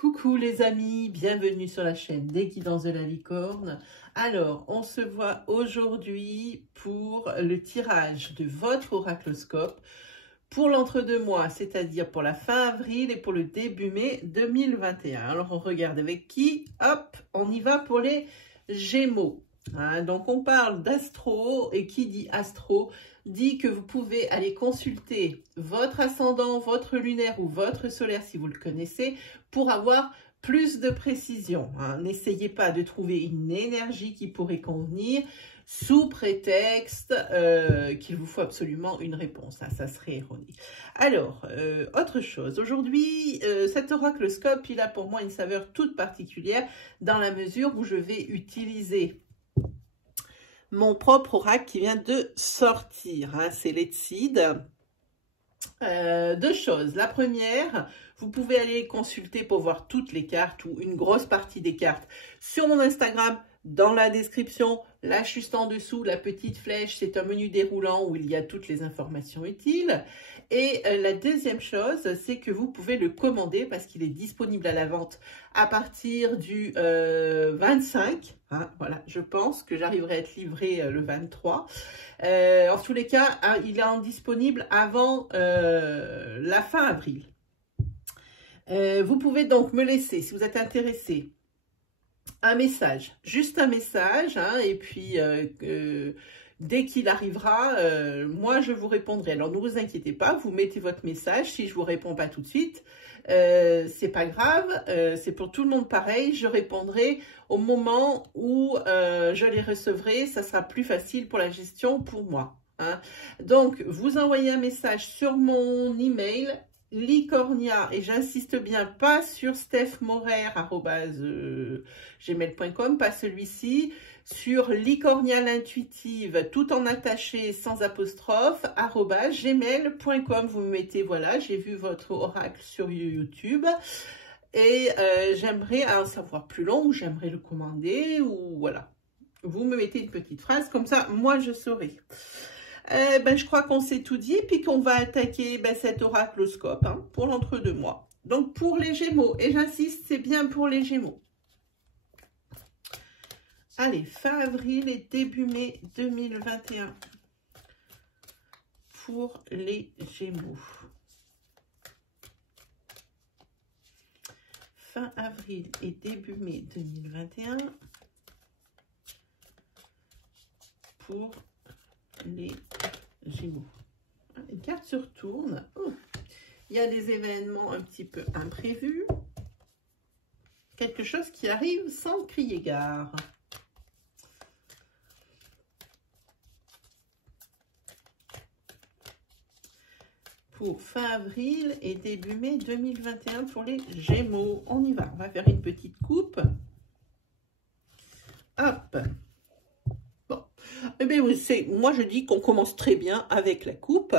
Coucou les amis, bienvenue sur la chaîne des Guidances de la Licorne. Alors, on se voit aujourd'hui pour le tirage de votre oracloscope pour l'entre-deux-mois, c'est-à-dire pour la fin avril et pour le début mai 2021. Alors, on regarde avec qui? Hop, on y va pour les Gémeaux. Hein, donc, on parle d'astro et qui dit astro dit que vous pouvez aller consulter votre ascendant, votre lunaire ou votre solaire si vous le connaissez pour avoir plus de précision. Hein. N'essayez pas de trouver une énergie qui pourrait convenir sous prétexte qu'il vous faut absolument une réponse. Hein, ça serait erroné. Alors, autre chose. Aujourd'hui, cet oracloscope, il a pour moi une saveur toute particulière dans la mesure où je vais utiliser mon propre oracle qui vient de sortir. Hein, c'est l'Etsid. Deux choses. La première, vous pouvez aller consulter pour voir toutes les cartes ou une grosse partie des cartes sur mon Instagram. Dans la description, là juste en dessous, la petite flèche, c'est un menu déroulant où il y a toutes les informations utiles. Et la deuxième chose, c'est que vous pouvez le commander parce qu'il est disponible à la vente à partir du 25. Hein, voilà, je pense que j'arriverai à être livré le 23. En tous les cas, hein, il est disponible avant la fin avril. Vous pouvez donc me laisser, si vous êtes intéressé, un message, juste un message, hein, et puis dès qu'il arrivera, moi je vous répondrai. Alors ne vous inquiétez pas, vous mettez votre message, si je vous réponds pas tout de suite, c'est pas grave, c'est pour tout le monde pareil, je répondrai au moment où je les recevrai, ça sera plus facile pour la gestion pour moi. Hein. Donc vous envoyez un message sur mon email Licornia, et j'insiste bien, pas sur stephmorer@gmail.com, pas celui-ci, sur Licornia l'intuitive, tout en attaché, sans apostrophe, @gmail.com. Vous me mettez, voilà, j'ai vu votre oracle sur YouTube, et j'aimerais en savoir plus long, ou j'aimerais le commander, ou voilà. Vous me mettez une petite phrase, comme ça, moi je saurai. Je crois qu'on s'est tout dit, puis qu'on va attaquer cet oracloscope hein, pour l'entre-deux-mois. Donc, pour les Gémeaux, et j'insiste, c'est bien pour les Gémeaux. Allez, fin avril et début mai 2021 pour les Gémeaux. Fin avril et début mai 2021 pour les Gémeaux. Les cartes se retournent. Oh, il y a des événements un petit peu imprévus. Quelque chose qui arrive sans crier gare. Pour fin avril et début mai 2021 pour les Gémeaux. On y va. On va faire une petite coupe. Hop. Eh bien, moi, je dis qu'on commence très bien avec la coupe.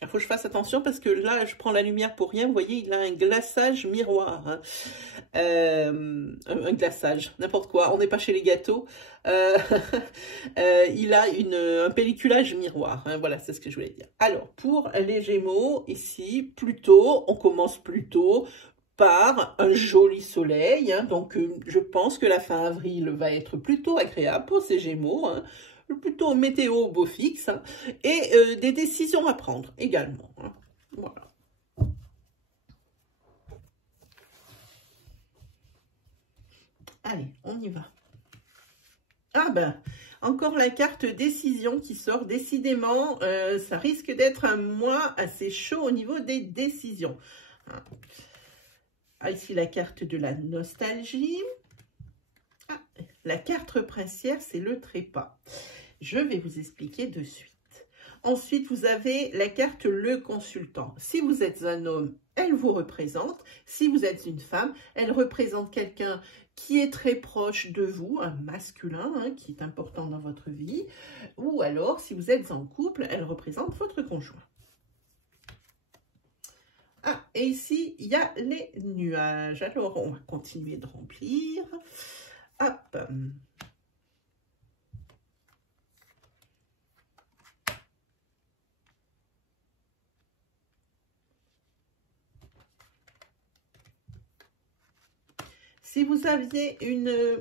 Il faut que je fasse attention parce que là, je prends la lumière pour rien. Vous voyez, il a un glaçage miroir. Hein. Un glaçage, n'importe quoi. On n'est pas chez les gâteaux. Il a un pelliculage miroir. Hein. Voilà, c'est ce que je voulais dire. Alors, pour les Gémeaux, ici, plutôt, on commence plutôt par un joli soleil. Hein. Donc, je pense que la fin avril va être plutôt agréable pour ces Gémeaux. Hein. Plutôt météo beau fixe, hein, et des décisions à prendre également. Hein. Voilà. Allez, on y va. Ah ben, encore la carte décision qui sort. Décidément, ça risque d'être un mois assez chaud au niveau des décisions. Hein. Ah, ici, la carte de la nostalgie. Ah, la carte princière, c'est le trépas. Je vais vous expliquer de suite. Ensuite, vous avez la carte le consultant. Si vous êtes un homme, elle vous représente. Si vous êtes une femme, elle représente quelqu'un qui est très proche de vous, un masculin hein, qui est important dans votre vie. Ou alors, si vous êtes en couple, elle représente votre conjoint. Ah, et ici, il y a les nuages. Alors, on va continuer de remplir. Hop. Si vous aviez une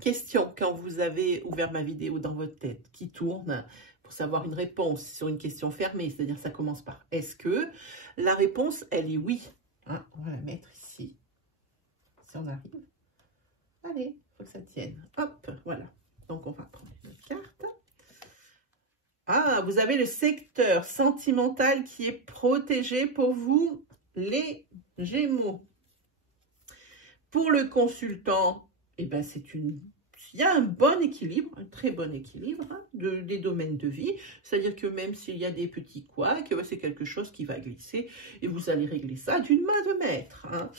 question quand vous avez ouvert ma vidéo dans votre tête qui tourne pour savoir une réponse sur une question fermée, c'est-à-dire ça commence par est-ce que, la réponse elle est oui. Hein, on va la mettre ici, si on arrive. Allez, il faut que ça tienne. Hop, voilà. Donc on va prendre une carte. Ah, vous avez le secteur sentimental qui est protégé pour vous, les Gémeaux. Pour le consultant, eh ben il y a un bon équilibre, un très bon équilibre hein, des domaines de vie. C'est-à-dire que même s'il y a des petits couacs, c'est quelque chose qui va glisser et vous allez régler ça d'une main de maître. Hein.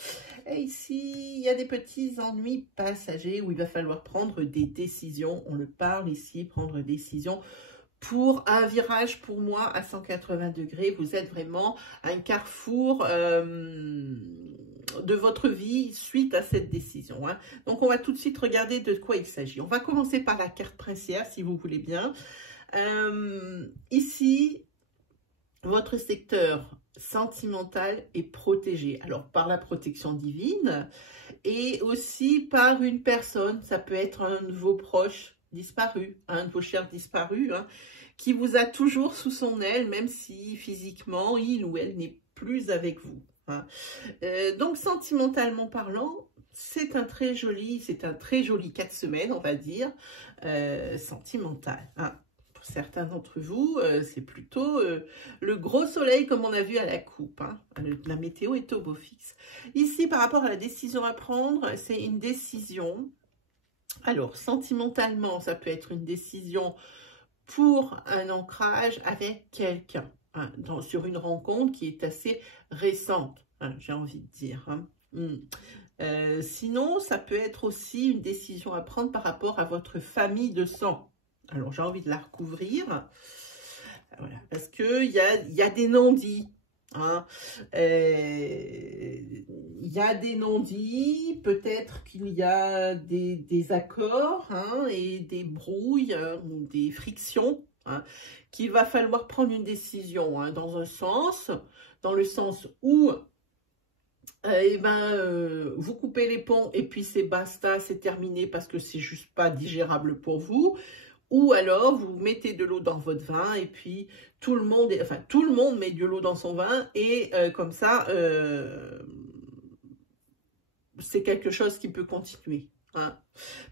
Et ici, il y a des petits ennuis passagers où il va falloir prendre des décisions. On le parle ici, prendre des décisions. Pour un virage, pour moi, à 180 degrés, vous êtes vraiment à un carrefour de votre vie suite à cette décision. Hein. Donc, on va tout de suite regarder de quoi il s'agit. On va commencer par la carte princière, si vous voulez bien. Ici, votre secteur sentimental est protégé. Alors, par la protection divine et aussi par une personne. Ça peut être un de vos proches disparu, un de vos chers disparus, hein, qui vous a toujours sous son aile, même si physiquement, il ou elle n'est plus avec vous. Hein. Donc, sentimentalement parlant, c'est un très joli 4 semaines, on va dire, sentimental. Hein. Pour certains d'entre vous, c'est plutôt le gros soleil comme on a vu à la coupe. Hein. La météo est au beau fixe. Ici, par rapport à la décision à prendre, c'est une décision. Alors, sentimentalement, ça peut être une décision pour un ancrage avec quelqu'un, hein, sur une rencontre qui est assez récente, hein, j'ai envie de dire. Hein. Sinon, ça peut être aussi une décision à prendre par rapport à votre famille de sang. Alors, j'ai envie de la recouvrir, voilà, parce qu'il y a des non-dits. Hein. Il y a des non-dits, peut-être qu'il y a des accords hein, et des brouilles ou des frictions hein, qu'il va falloir prendre une décision hein, dans le sens où vous coupez les ponts et puis c'est basta, c'est terminé parce que c'est juste pas digérable pour vous. Ou alors, vous mettez de l'eau dans votre vin et puis tout le monde met de l'eau dans son vin et comme ça, c'est quelque chose qui peut continuer. Hein.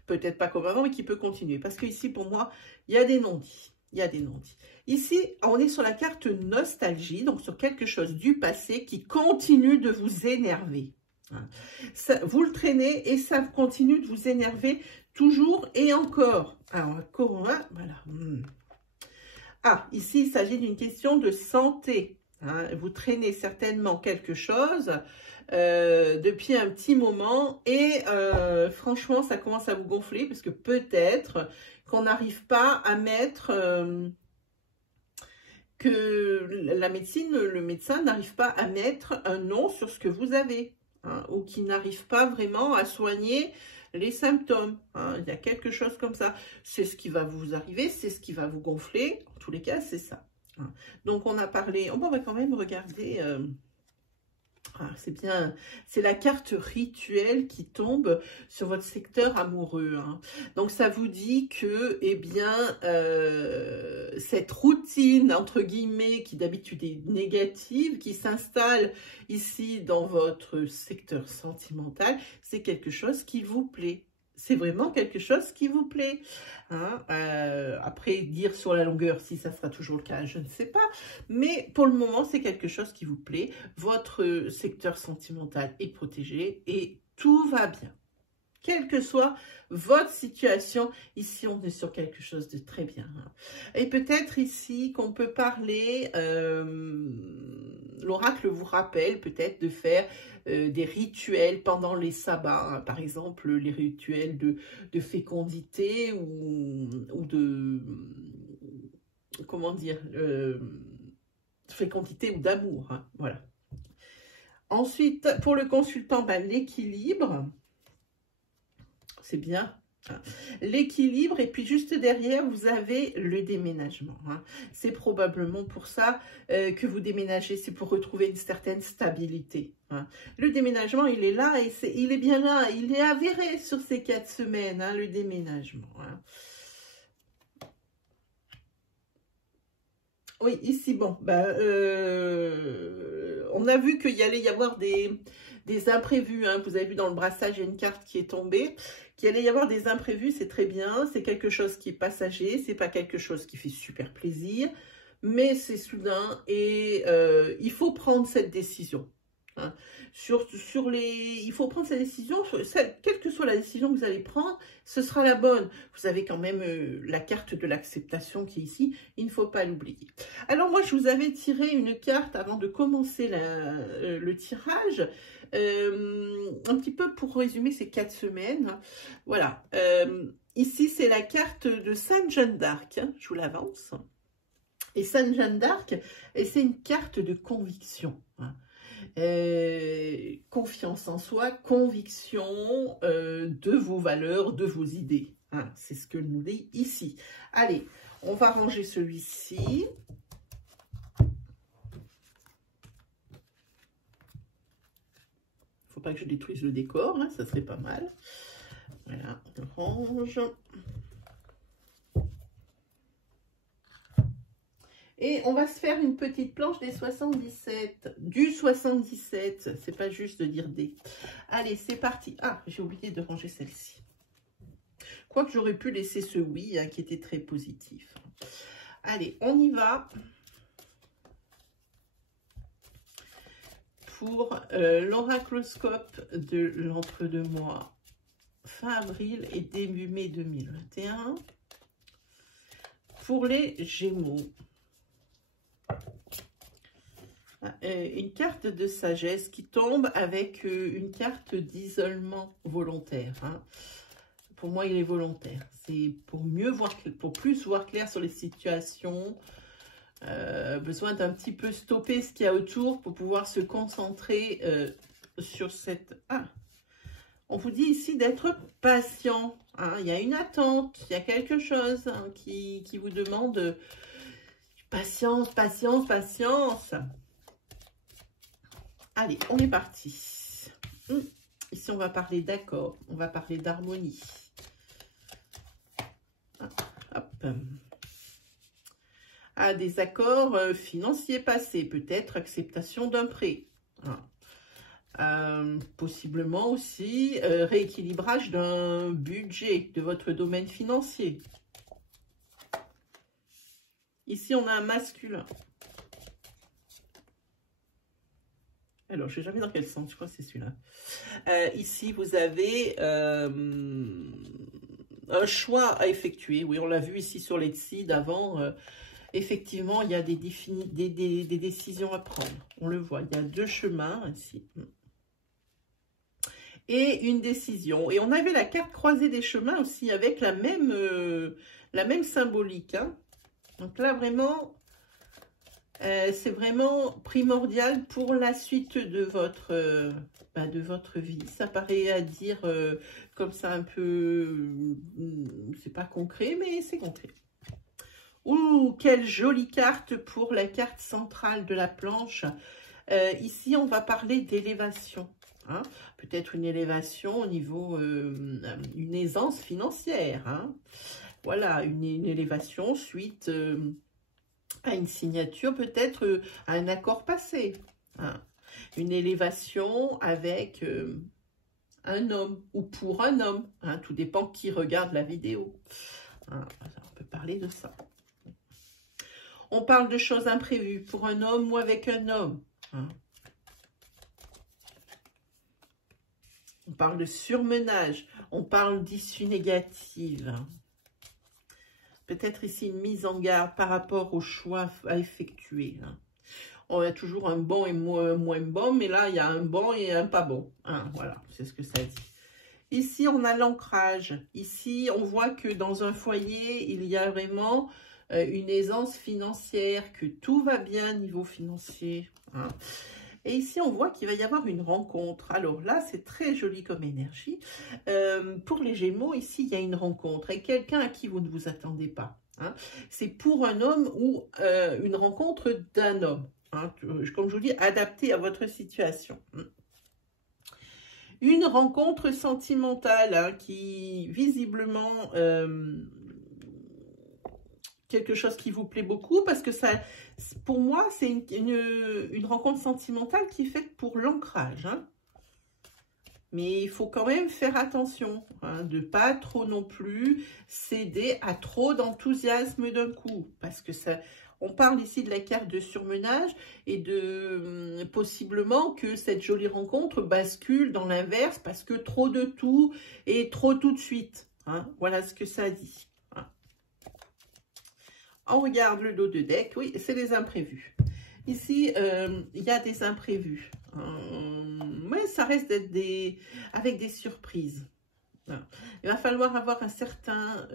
Peut-être pas comme avant, mais qui peut continuer. Parce que ici, pour moi, il y a des non-dits. Il y a des non-dits. Ici, on est sur la carte nostalgie, donc sur quelque chose du passé qui continue de vous énerver. Hein. Ça, vous le traînez et ça continue de vous énerver toujours et encore. Alors, voilà. Ah, ici, il s'agit d'une question de santé. Hein. Vous traînez certainement quelque chose depuis un petit moment et franchement, ça commence à vous gonfler parce que peut-être qu'on n'arrive pas à mettre... que la médecine, le médecin n'arrive pas à mettre un nom sur ce que vous avez. Hein, ou qui n'arrive pas vraiment à soigner les symptômes. Hein, il y a quelque chose comme ça. C'est ce qui va vous arriver, c'est ce qui va vous gonfler. En tous les cas, c'est ça. Hein. Donc, on a parlé... Oh, bon, on va quand même regarder... c'est bien, c'est la carte rituelle qui tombe sur votre secteur amoureux. Hein. Donc, ça vous dit que, eh bien, cette routine, entre guillemets, qui d'habitude est négative, qui s'installe ici dans votre secteur sentimental, c'est quelque chose qui vous plaît. C'est vraiment quelque chose qui vous plaît. Hein. Après, dire sur la longueur si ça sera toujours le cas, je ne sais pas. Mais pour le moment, c'est quelque chose qui vous plaît. Votre secteur sentimental est protégé et tout va bien. Quelle que soit votre situation, ici, on est sur quelque chose de très bien. Hein. Et peut-être ici qu'on peut parler, l'oracle vous rappelle peut-être de faire des rituels pendant les sabbats. Hein. Par exemple, les rituels de fécondité ou de... Comment dire fécondité ou d'amour. Hein. Voilà. Ensuite, pour le consultant, l'équilibre... C'est bien, L'équilibre, et puis juste derrière, vous avez le déménagement. C'est probablement pour ça que vous déménagez, c'est pour retrouver une certaine stabilité. Le déménagement, il est là, et il est bien là, il est avéré sur ces 4 semaines, le déménagement. Oui, ici, bon, on a vu qu'il y allait y avoir des imprévus. Vous avez vu dans le brassage, il y a une carte qui est tombée. Qu'il allait y avoir des imprévus, c'est très bien. C'est quelque chose qui est passager. C'est pas quelque chose qui fait super plaisir. Mais c'est soudain et il faut prendre cette décision. Il faut prendre cette décision, quelle que soit la décision que vous allez prendre, ce sera la bonne. Vous avez quand même la carte de l'acceptation qui est ici, il ne faut pas l'oublier. Alors moi, je vous avais tiré une carte avant de commencer le tirage, un petit peu pour résumer ces 4 semaines. Voilà, ici c'est la carte de Sainte Jeanne d'Arc, je vous l'avance. Et Sainte Jeanne d'Arc, c'est une carte de conviction. Confiance en soi, conviction de vos valeurs, de vos idées. C'est ce que nous dit ici. Allez, on va ranger celui-ci. Faut pas que je détruise le décor, ça serait pas mal. Voilà, on range. Et on va se faire une petite planche des 77, du 77, c'est pas juste de dire des. Allez, c'est parti. Ah, j'ai oublié de ranger celle-ci. Quoique j'aurais pu laisser ce oui, qui était très positif. Allez, on y va. Pour l'oracloscope de l'entre-deux-mois, fin avril et début mai 2021. Pour les Gémeaux. Une carte de sagesse qui tombe avec une carte d'isolement volontaire. Pour moi, il est volontaire. C'est pour mieux voir, pour plus voir clair sur les situations. Besoin d'un petit peu stopper ce qu'il y a autour pour pouvoir se concentrer sur cette... On vous dit ici d'être patient. Il y a une attente, il y a quelque chose qui vous demande patience, patience, patience. Allez, on est parti. Ici, on va parler d'accord, on va parler d'harmonie. Hop. Des accords financiers passés, peut-être acceptation d'un prêt. Possiblement aussi rééquilibrage d'un budget de votre domaine financier. Ici, on a un masculin. Alors, je ne sais jamais dans quel sens, je crois que c'est celui-là. Ici, vous avez un choix à effectuer. Oui, on l'a vu ici sur l'Etsy d'avant. Effectivement, il y a des décisions à prendre. On le voit, il y a 2 chemins ici. Et une décision. Et on avait la carte croisée des chemins aussi avec la même symbolique. Donc là, vraiment... c'est vraiment primordial pour la suite de votre vie. Ça paraît à dire comme ça un peu, c'est pas concret, mais c'est concret. Ouh, quelle jolie carte pour la carte centrale de la planche. Ici, on va parler d'élévation. Peut-être une élévation au niveau, une aisance financière. Voilà, une élévation suite... à une signature, peut-être à un accord passé. Une élévation avec un homme ou pour un homme. Tout dépend qui regarde la vidéo. On peut parler de ça. On parle de choses imprévues pour un homme ou avec un homme. On parle de surmenage. On parle d'issue négative. Peut-être ici une mise en garde par rapport au choix à effectuer. On a toujours un bon et moins bon, mais là, il y a un bon et un pas bon. Voilà, c'est ce que ça dit. Ici, on a l'ancrage. Ici, on voit que dans un foyer, il y a vraiment une aisance financière, que tout va bien niveau financier. Et ici, on voit qu'il va y avoir une rencontre. Alors là, c'est très joli comme énergie. Pour les Gémeaux, ici, il y a une rencontre avec quelqu'un à qui vous ne vous attendez pas. Hein. C'est pour un homme ou une rencontre d'un homme. Hein. Comme je vous dis, adapté à votre situation. Une rencontre sentimentale hein, qui, visiblement... quelque chose qui vous plaît beaucoup, parce que ça, pour moi, c'est une rencontre sentimentale qui est faite pour l'ancrage. Hein. Mais il faut quand même faire attention, hein, de pas trop non plus céder à trop d'enthousiasme d'un coup, parce que ça, on parle ici de la carte de surmenage et de possiblement que cette jolie rencontre bascule dans l'inverse, parce que trop de tout et trop tout de suite. Hein. Voilà ce que ça dit. On regarde le dos de deck, oui, c'est les imprévus. Ici, il y a des imprévus. Mais ça reste d'être avec des surprises. Voilà. Il va falloir avoir un certain,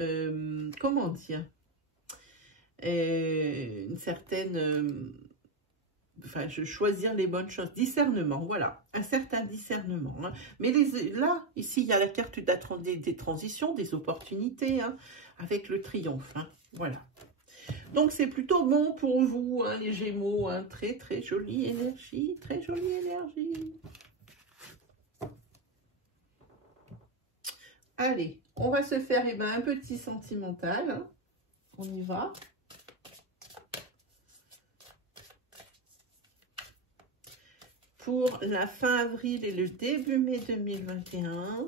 comment dire, une certaine, enfin, choisir les bonnes choses. Discernement, voilà, un certain discernement. Hein. Mais là, ici, il y a la carte des transitions, des opportunités, hein, avec le triomphe. Hein, voilà. Donc, c'est plutôt bon pour vous, hein, les Gémeaux. Hein, très, très jolie énergie. Très jolie énergie. Allez, on va se faire un petit sentimental. Hein. On y va. Pour la fin avril et le début mai 2021.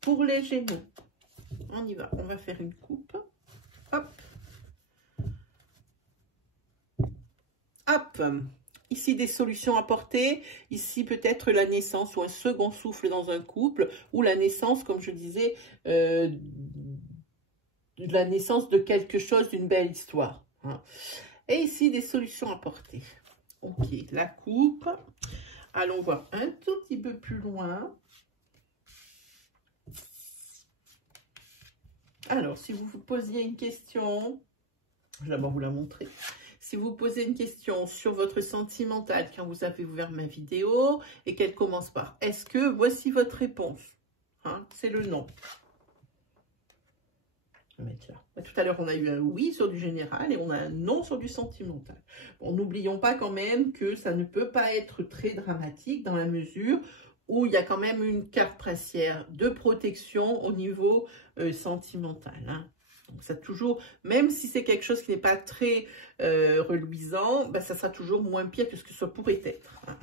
Pour les Gémeaux, on y va, on va faire une coupe. Hop. Hop. Ici, des solutions apportées. Ici, peut-être la naissance ou un second souffle dans un couple. Ou la naissance, comme je disais, de la naissance de quelque chose, d'une belle histoire. Hein. Et ici, des solutions apportées. Ok, la coupe. Allons voir un tout petit peu plus loin. Alors, si vous vous posiez une question, je vais d'abord vous la montrer. Si vous posez une question sur votre sentimental quand vous avez ouvert ma vidéo et qu'elle commence par « Est-ce que voici votre réponse hein, ?» C'est le non. Je vais mettre là. Tout à l'heure, on a eu un oui sur du général et on a un non sur du sentimental. Bon, n'oublions pas quand même que ça ne peut pas être très dramatique dans la mesure où il y a quand même une carte princière de protection au niveau sentimental. Hein. Donc ça toujours, même si c'est quelque chose qui n'est pas très reluisant, ben, ça sera toujours moins pire que ce que ça pourrait être. Hein.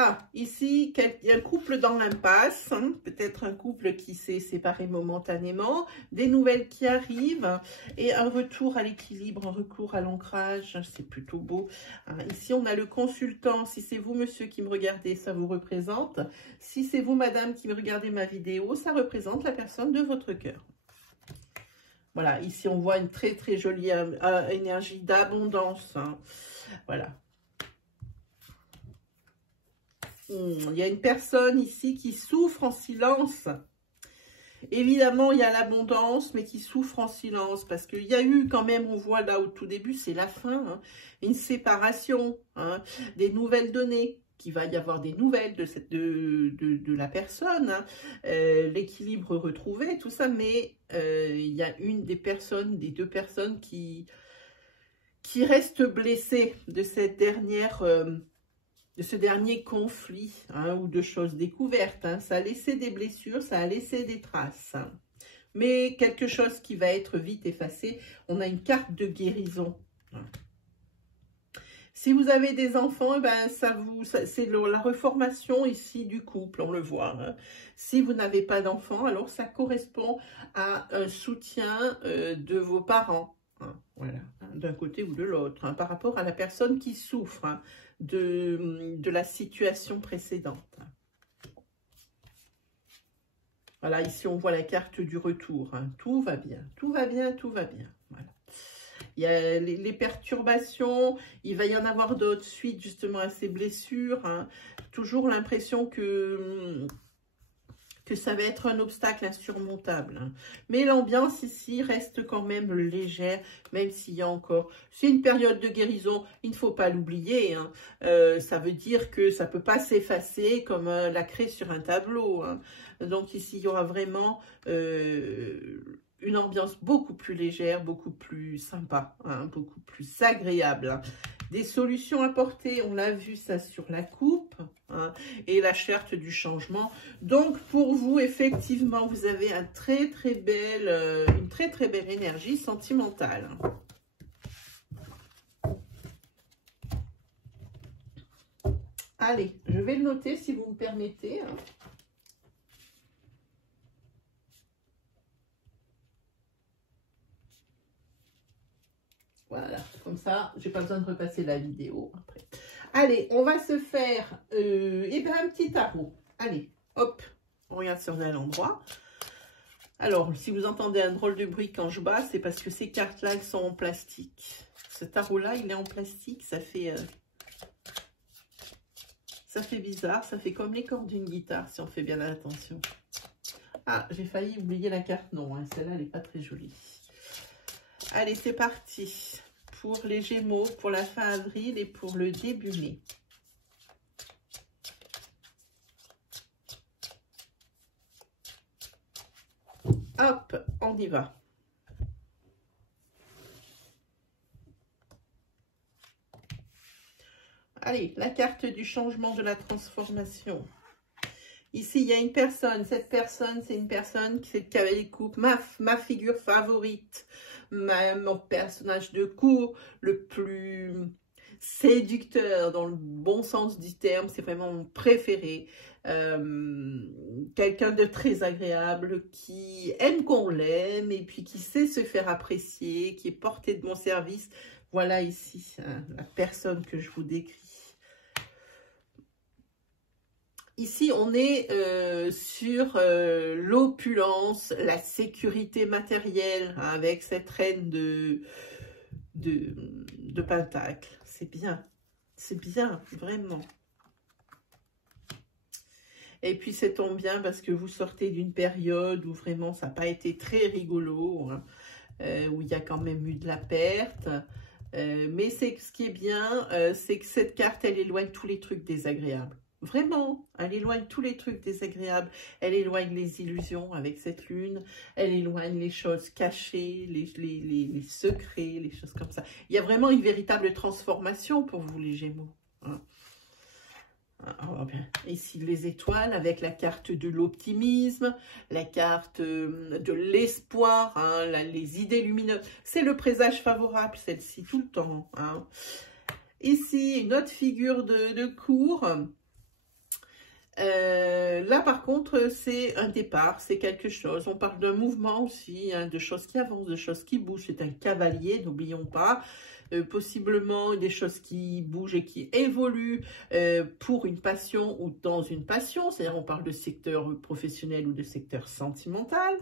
Ah, ici, il y a un couple dans l'impasse, hein, peut-être un couple qui s'est séparé momentanément, des nouvelles qui arrivent et un retour à l'équilibre, un recours à l'ancrage, c'est plutôt beau. Hein, ici, on a le consultant, si c'est vous, monsieur, qui me regardez, ça vous représente. Si c'est vous, madame, qui me regardez ma vidéo, ça représente la personne de votre cœur. Voilà, ici, on voit une très, très jolie énergie d'abondance. Hein, voilà. Il y a une personne ici qui souffre en silence. Évidemment, il y a l'abondance, mais qui souffre en silence. Parce qu'il y a eu quand même, on voit là au tout début, c'est la fin. Hein, une séparation, hein, des nouvelles données. Qu'il va y avoir des nouvelles de la personne. Hein, l'équilibre retrouvé, tout ça. Mais il y a des deux personnes qui restent blessées de cette dernière... de ce dernier conflit hein, ou de choses découvertes. Hein. Ça a laissé des blessures, ça a laissé des traces. Hein. Mais quelque chose qui va être vite effacé. On a une carte de guérison. Hein. Si vous avez des enfants, eh ben, c'est la reformation ici du couple, on le voit. Hein. Si vous n'avez pas d'enfants, alors ça correspond à un soutien de vos parents. Hein, voilà, hein, d'un côté ou de l'autre, hein, par rapport à la personne qui souffre hein, de la situation précédente. Voilà, ici on voit la carte du retour. Hein, tout va bien, tout va bien, tout va bien. Voilà. Il y a les perturbations, il va y en avoir d'autres suite justement à ces blessures. Hein, toujours l'impression que que ça va être un obstacle insurmontable. Hein. Mais l'ambiance ici reste quand même légère, même s'il y a encore... C'est une période de guérison, il ne faut pas l'oublier. Hein. Ça veut dire que ça ne peut pas s'effacer comme la craie sur un tableau. Hein. Donc ici, il y aura vraiment une ambiance beaucoup plus légère, beaucoup plus sympa, hein, beaucoup plus agréable. Hein. Des solutions apportées, on l'a vu ça sur la coupe, hein, et la charte du changement. Donc pour vous, effectivement, vous avez une très très belle énergie sentimentale. Allez, je vais le noter si vous me permettez. Hein. Voilà, comme ça, j'ai pas besoin de repasser la vidéo après. Allez, on va se faire un petit tarot. Allez, hop, on regarde si on est à l'endroit. Alors, si vous entendez un drôle de bruit quand je bats, c'est parce que ces cartes-là, elles sont en plastique. Ce tarot-là, il est en plastique, ça fait bizarre, ça fait comme les cordes d'une guitare, si on fait bien attention. Ah, j'ai failli oublier la carte non, hein, celle-là, elle n'est pas très jolie. Allez, c'est parti pour les Gémeaux, pour la fin avril et pour le début mai. Hop, on y va. Allez, la carte du changement, de la transformation. Ici, il y a une personne. Cette personne, c'est une personne qui fait le cavalier de coupe. Ma figure favorite. Mon personnage de cour le plus séducteur dans le bon sens du terme. C'est vraiment mon préféré. Quelqu'un de très agréable qui aime qu'on l'aime et puis qui sait se faire apprécier, qui est porté de mon service. Voilà ici hein, la personne que je vous décris. Ici, on est sur l'opulence, la sécurité matérielle, hein, avec cette reine de Pentacle. C'est bien, vraiment. Et puis, ça tombe bien parce que vous sortez d'une période où vraiment ça n'a pas été très rigolo, hein, où il y a quand même eu de la perte. Mais ce qui est bien, c'est que cette carte, elle éloigne tous les trucs désagréables. Vraiment, elle éloigne tous les trucs désagréables, elle éloigne les illusions avec cette lune, elle éloigne les choses cachées, les secrets, les choses comme ça. Il y a vraiment une véritable transformation pour vous les Gémeaux. Hein. Alors, bien, ici les étoiles avec la carte de l'optimisme, la carte de l'espoir, hein, les idées lumineuses. C'est le présage favorable, celle-ci, tout le temps. Hein. Ici, une autre figure de cour. Là, par contre, c'est un départ, c'est quelque chose. On parle d'un mouvement aussi, hein, de choses qui avancent, de choses qui bougent. C'est un cavalier, n'oublions pas. Possiblement des choses qui bougent et qui évoluent pour une passion ou dans une passion. C'est-à-dire, on parle de secteur professionnel ou de secteur sentimental.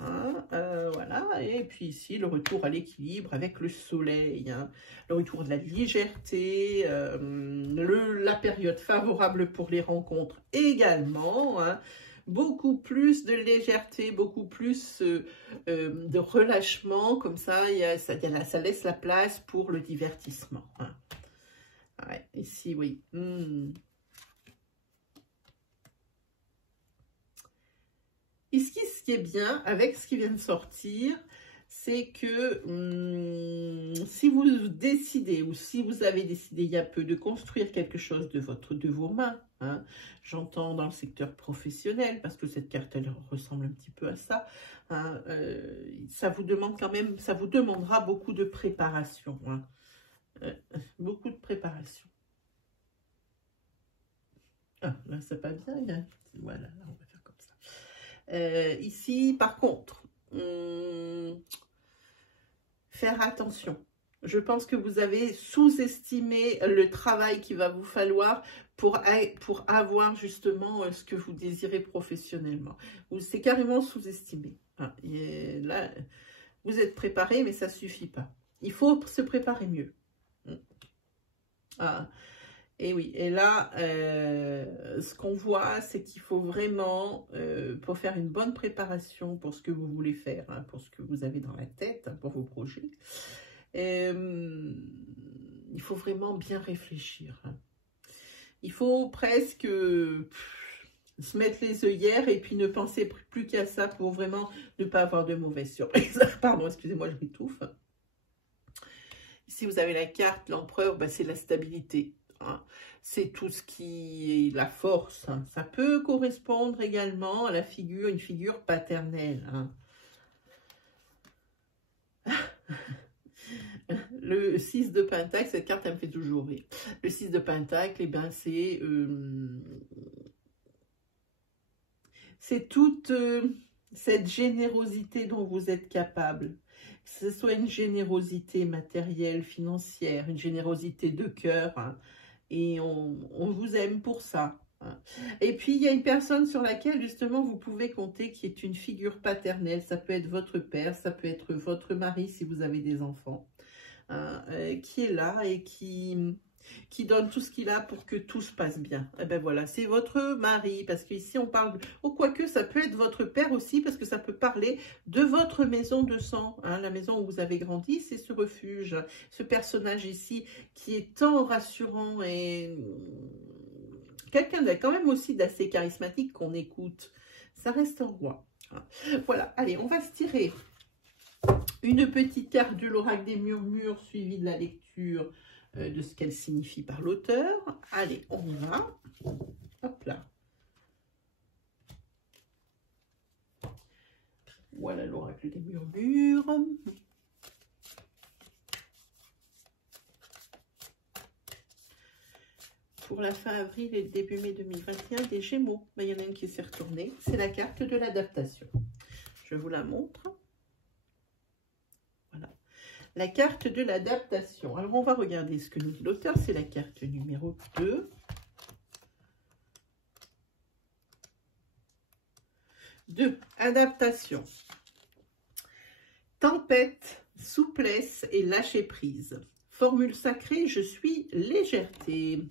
Hein, voilà, et puis ici, le retour à l'équilibre avec le soleil, hein, le retour de la légèreté, la période favorable pour les rencontres également, hein, beaucoup plus de légèreté, beaucoup plus de relâchement, comme ça, ça laisse la place pour le divertissement. Hein. Ouais, ici, oui. Ici, ce qui est bien avec ce qui vient de sortir, c'est que si vous décidez ou si vous avez décidé il y a peu de construire quelque chose de vos mains, hein, j'entends dans le secteur professionnel parce que cette carte elle ressemble un petit peu à ça, hein, ça vous demande quand même, ça vous demandera beaucoup de préparation, hein, beaucoup de préparation. Ah, là c'est pas bien, hein. Voilà, là on va faire comme ça. Ici, par contre, faire attention. Je pense que vous avez sous-estimé le travail qu'il va vous falloir pour avoir justement ce que vous désirez professionnellement. C'est carrément sous-estimé. Hein. Là, vous êtes préparé, mais ça ne suffit pas. Il faut se préparer mieux. Ah. Et oui, et là, ce qu'on voit, c'est qu'il faut vraiment, pour faire une bonne préparation pour ce que vous voulez faire, hein, pour ce que vous avez dans la tête, hein, pour vos projets, il faut vraiment bien réfléchir. Hein. Il faut presque se mettre les œillères et puis ne penser plus qu'à ça pour vraiment ne pas avoir de mauvaises surprises. Pardon, excusez-moi, je m'étouffe. Ici, vous avez la carte, l'empereur, ben, c'est la stabilité. Hein. C'est tout ce qui est la force. Hein. Ça peut correspondre également à la figure, une figure paternelle. Hein. Le 6 de Pentacle, cette carte, elle me fait toujours rire. Le 6 de Pentacle, eh ben, c'est toute cette générosité dont vous êtes capable. Que ce soit une générosité matérielle, financière, une générosité de cœur. Hein, et on vous aime pour ça. Hein. Et puis, il y a une personne sur laquelle, justement, vous pouvez compter qui est une figure paternelle. Ça peut être votre père, ça peut être votre mari si vous avez des enfants. Hein, qui est là et qui donne tout ce qu'il a pour que tout se passe bien. Et ben voilà, c'est votre mari, parce qu'ici on parle, quoique ça peut être votre père aussi, parce que ça peut parler de votre maison de sang, hein, la maison où vous avez grandi, c'est ce refuge, ce personnage ici qui est tant rassurant et quelqu'un quand même aussi d'assez charismatique qu'on écoute. Ça reste un roi. Hein. Voilà, allez, on va se tirer une petite carte de l'oracle des murmures suivie de la lecture de ce qu'elle signifie par l'auteur. Allez, on y va. Hop là. Voilà l'oracle des murmures. Pour la fin avril et le début mai 2021, des Gémeaux. Ben, il y en a une qui s'est retournée. C'est la carte de l'adaptation. Je vous la montre. Voilà. La carte de l'adaptation. Alors, on va regarder ce que nous dit l'auteur. C'est la carte numéro 2. 2. Adaptation. Tempête, souplesse et lâcher prise. Formule sacrée, je suis légèreté.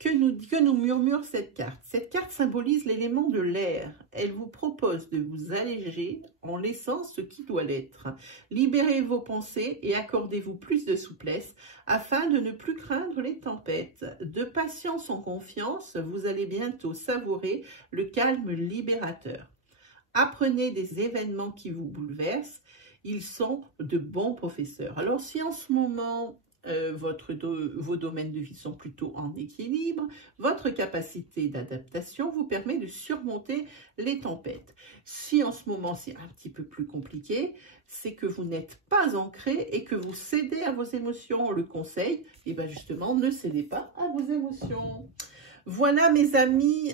Que nous murmure cette carte? Cette carte symbolise l'élément de l'air. Elle vous propose de vous alléger en laissant ce qui doit l'être. Libérez vos pensées et accordez-vous plus de souplesse afin de ne plus craindre les tempêtes. De patience en confiance, vous allez bientôt savourer le calme libérateur. Apprenez des événements qui vous bouleversent. Ils sont de bons professeurs. Alors si en ce moment vos domaines de vie sont plutôt en équilibre, votre capacité d'adaptation vous permet de surmonter les tempêtes. Si en ce moment c'est un petit peu plus compliqué, c'est que vous n'êtes pas ancré et que vous cédez à vos émotions. Le conseil, et bien justement, ne cédez pas à vos émotions. Voilà mes amis,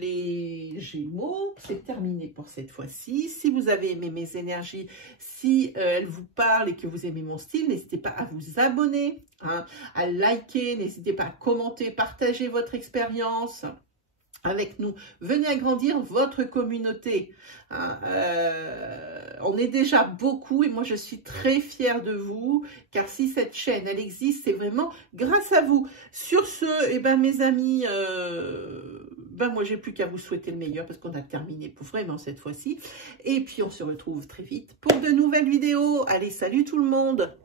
les Gémeaux, c'est terminé pour cette fois-ci. Si vous avez aimé mes énergies, si elles vous parlent et que vous aimez mon style, n'hésitez pas à vous abonner, hein, à liker, n'hésitez pas à commenter, partager votre expérience avec nous. Venez agrandir votre communauté. Hein, on est déjà beaucoup et moi je suis très fière de vous, car si cette chaîne elle existe, c'est vraiment grâce à vous. Sur ce, eh ben, mes amis, moi j'ai plus qu'à vous souhaiter le meilleur parce qu'on a terminé pour vraiment cette fois-ci. Et puis on se retrouve très vite pour de nouvelles vidéos. Allez, salut tout le monde!